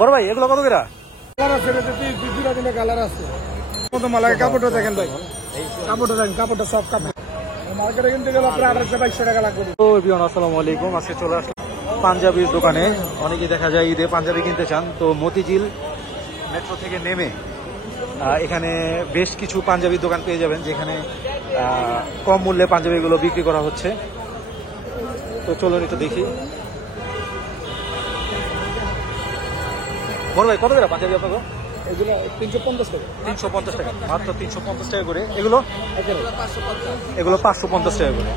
বড় ভাই এগুলো কত করে? কালার আছে কাপড়টা দেখেন ভাই, কাপড়টা দেখেন, কাপড়টা সব কাপড় মার্কেটে কিনতে গেলে আপনার 1800-2200 টাকা লাগবে। তো এভরিওয়ান আসসালামু আলাইকুম, আজকে চলে আসলাম পাঞ্জাবির দোকানে। অনেকেই দেখা যায় ঈদে পাঞ্জাবি কিনতে চান, তো মতিঝিল মেট্রো থেকে নেমে এখানে বেশ কিছু পাঞ্জাবির দোকান পেয়ে যাবেন, যেখানে কম মূল্যে পাঞ্জাবিগুলো বিক্রি করা হচ্ছে। তো চলুন একটু দেখি। বড় ভাই কত করে পাঞ্জাবি আপনাকে? এগুলো 350 টাকা। 350 টাকা, মাত্র 350 টাকা করে। এগুলো 550 টাকা করে।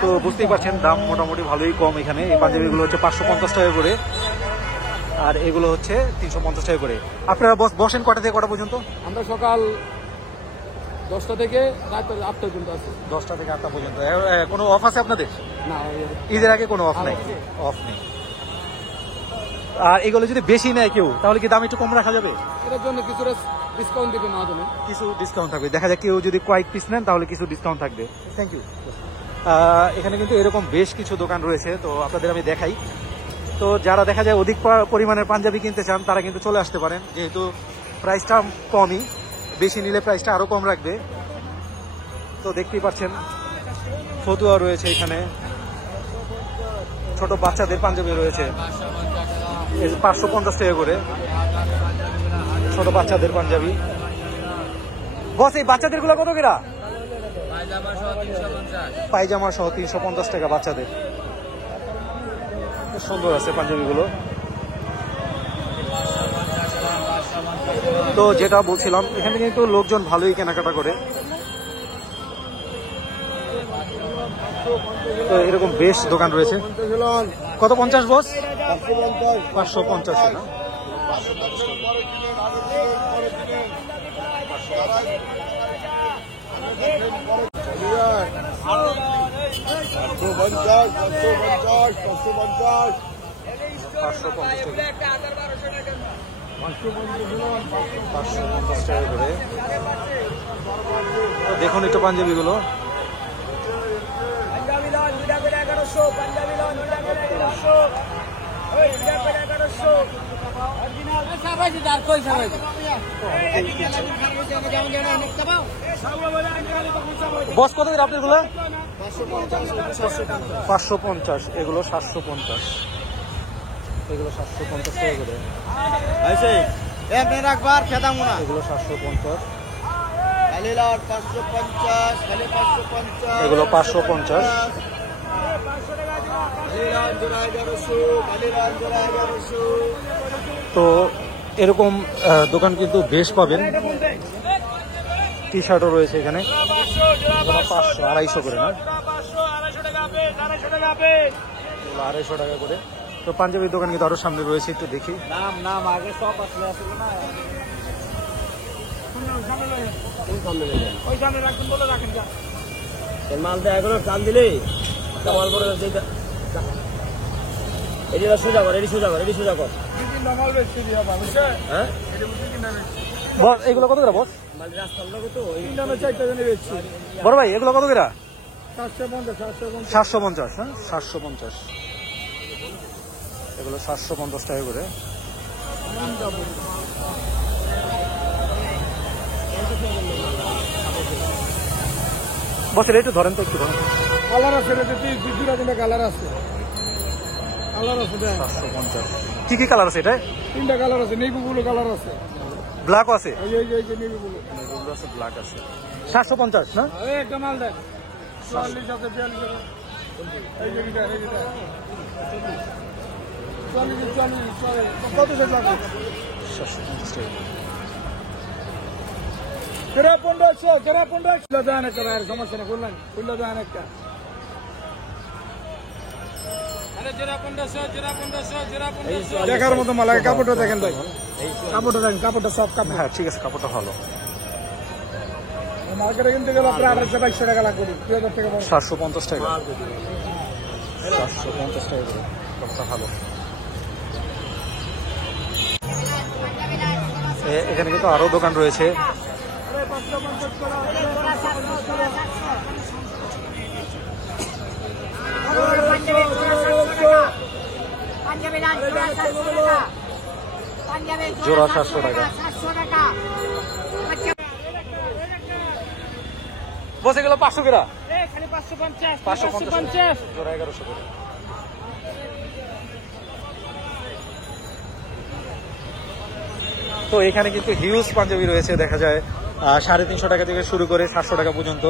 তো বুঝতেই পারছেন দাম মোটামুটি ভালোই কম এখানে। এই পাঞ্জাবিগুলো হচ্ছে 550 টাকা করে, আর এগুলো হচ্ছে 350 টাকা করে। আপনারা বসেন কটা থেকে কটা পর্যন্ত? আমরা সকাল 10টা থেকে রাত 8টা পর্যন্ত আছি। 10টা থেকে 8টা পর্যন্ত। কোনো অফ আছে আপনাদের? না, ঈদের আগে কোনো অফ নেই, অফ নেই। আর এগুলো যদি বেশি নেয় কেউ, তাহলে কি দাম একটু কম রাখা যাবে? এটার জন্য কিছুটা ডিসকাউন্ট দিবে না, জানেন? কিছু ডিসকাউন্ট থাকবে, দেখা যায় কেউ যদি কয়েক পিস নেন তাহলে কিছু ডিসকাউন্ট থাকবে। Thank you. এখানে কিন্তু এরকম বেশ কিছু দোকান রয়েছে, তো আপনাদের আমি দেখাই। তো যারা দেখা যায় অধিক পরিমাণের পাঞ্জাবি কিনতে চান তারা কিন্তু চলে আসতে পারেন, যেহেতু প্রাইসটা কমই, বেশি নিলে প্রাইসটা আরো কম রাখবে। তো দেখতেই পাচ্ছেন ফতুয়া রয়েছে এখানে, ছোট বাচ্চাদের পাঞ্জাবি রয়েছে 550 টাকা করে, ছোট বাচ্চাদের পাঞ্জাবি। বস এই বাচ্চাদের গুলো কত করে? পায়জামা সহ 350 টাকা বাচ্চাদের। সুন্দর আছে পাঞ্জাবিগুলো। তো যেটা বলছিলাম, এখানে কিন্তু লোকজন ভালোই কেনাকাটা করে। তো এরকম বেশ দোকান রয়েছে। কত 50 বস? 550 না? দেখুন একটু পাঞ্জাবিগুলো। বস কত দিন আপনার গুলো? 550। এগুলো 750, এগুলো 750 টাকা করে। রাখবার খেতাম না, এগুলো 750, এগুলো 550। তো এরকম দোকান কিন্তু বেশ পাবেন। টি শার্টও রয়েছে এখানে, 500-250 করে না? 250 টাকা করে। তো পাঞ্জাবির দোকান কিন্তু আরো সামনে রয়েছে, একটু দেখি। নাম আগে সব আসলে না, মাল দেয় এখনো টান দিলে মাল পরে এটা সোজা কর, এটি সোজা কর, এটি সোজা কর। এগুলো কত করে বস? বড় ভাই এগুলো কত করে? 750। হ্যাঁ 750, এগুলো 750 টাকা করে। বসের একটু ধরেন তো, একটু ধরেন। কালার আছে, কালার আছে, কালার আছে 750। কি কি কালার আছে এটা? 3টা কালার আছে, নেভি ব্লু কালার আছে, ব্ল্যাকও আছে। নেভি ব্লু আছে, ব্ল্যাক আছে। 750 না? একটা মাল দেন 44 আছে, 42 আছে, এই যে এটা, এই যে 44 কত টাকা লাগবে? 750 টাকা। কেরা 1500 দেন একটা, সমস্যা নেই, বললেন খুললে দেন একটা। দেখার মতো মাল, কাপড়টা দেখেন ভাই, কাপড়টা দেখেন, কাপড়টা সব কাপড়। হ্যাঁ ঠিক আছে, কাপড়টা ভালো। মার্কেটে কিনতে গেলে আপনার 1800-2200 টাকা লাগবে, 2000 টাকা। 750 টাকা, 750 টাকা করে, কাপড়টা ভালো। এখানে কিন্তু আরো দোকান রয়েছে। জোড়া 700 টাকা। বসে গেল 500 করে, 550 জোড়া 1100 করে। তো এখানে কিন্তু হিউজ পাঞ্জাবি রয়েছে, দেখা যায় 350 টাকা থেকে শুরু করে 700 টাকা পর্যন্ত।